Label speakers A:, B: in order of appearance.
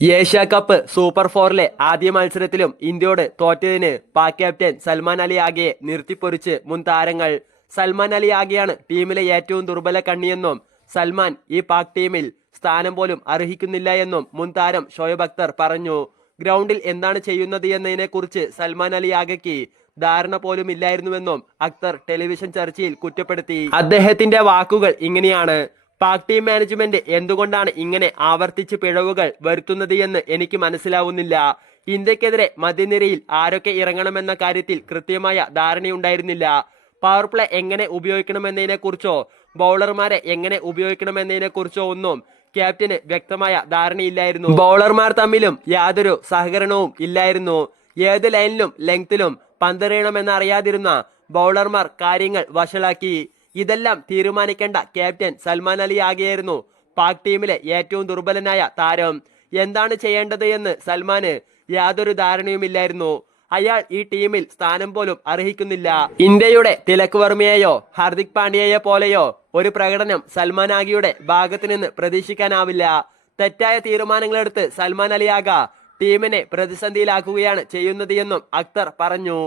A: Asia cup super ഫോറിലെ ആദ്യ മത്സരത്തിലും ഇന്ത്യയോട് തോറ്റതിന് പാക് ക്യാപ്റ്റൻ സൽമാൻ അലി ആഗയെ നിർത്തിപ്പൊരിച്ച് മുൻ താരങ്ങൾ. സൽമാൻ അലി ആഗയാണ് ടീമിലെ ഏറ്റവും ദുർബല കണ്ണിയെന്നും സൽമാൻ ഈ പാക് ടീമിൽ സ്ഥാനം പോലും അർഹിക്കുന്നില്ല എന്നും മുൻ താരം ഷോയബ് അക്തർ പറഞ്ഞു. ഗ്രൗണ്ടിൽ എന്താണ് ചെയ്യുന്നത് എന്നതിനെക്കുറിച്ച് സൽമാൻ അലി ആഗയ്ക്ക് ധാരണ പോലും ഇല്ലായിരുന്നുവെന്നും അക്തർ ടെലിവിഷൻ ചർച്ചയിൽ കുറ്റപ്പെടുത്തി. അദ്ദേഹത്തിന്റെ വാക്കുകൾ ഇങ്ങനെയാണ്. പാക് ടീം മാനേജ്മെന്റ് എന്തുകൊണ്ടാണ് ഇങ്ങനെ ആവർത്തിച്ച് പിഴവുകൾ വരുത്തുന്നത് എന്ന് എനിക്ക് മനസ്സിലാവുന്നില്ല. ഇന്ത്യക്കെതിരെ മധ്യനിരയിൽ ആരൊക്കെ ഇറങ്ങണമെന്ന കാര്യത്തിൽ കൃത്യമായ ധാരണയുണ്ടായിരുന്നില്ല. പവർ പ്ലേ എങ്ങനെ ഉപയോഗിക്കണമെന്നതിനെക്കുറിച്ചോ ബൗളർമാരെ എങ്ങനെ ഉപയോഗിക്കണമെന്നതിനെക്കുറിച്ചോ ഒന്നും ക്യാപ്റ്റന് വ്യക്തമായ ധാരണയില്ലായിരുന്നു. ബൗളർമാർ തമ്മിലും യാതൊരു സഹകരണവും ഇല്ലായിരുന്നു. ഏത് ലൈനിലും ലെങ്തിലും പന്തെറിയണമെന്ന് അറിയാതിരുന്ന ബൗളർമാർ കാര്യങ്ങൾ വഷളാക്കി. ഇതെല്ലാം തീരുമാനിക്കേണ്ട ക്യാപ്റ്റൻ സൽമാൻ അലി ആകെയായിരുന്നു. പാക് ടീമിലെ ഏറ്റവും ദുർബലനായ താരം. എന്താണ് ചെയ്യേണ്ടത് എന്ന് സൽമാന് യാതൊരു ധാരണയുമില്ലായിരുന്നു. അയാൾ ഈ ടീമിൽ സ്ഥാനം പോലും അർഹിക്കുന്നില്ല. ഇന്ത്യയുടെ തിലക് വർമ്മയെയോ ഹാർദിക് പാണ്ഡ്യയെ പോലെയോ ഒരു പ്രകടനം സൽമാൻ ആഗിയുടെ ഭാഗത്ത് നിന്ന് പ്രതീക്ഷിക്കാനാവില്ല. തെറ്റായ തീരുമാനങ്ങളെടുത്ത് സൽമാൻ അലിയാക ടീമിനെ പ്രതിസന്ധിയിലാക്കുകയാണ് ചെയ്യുന്നത് എന്നും അക്തർ പറഞ്ഞു.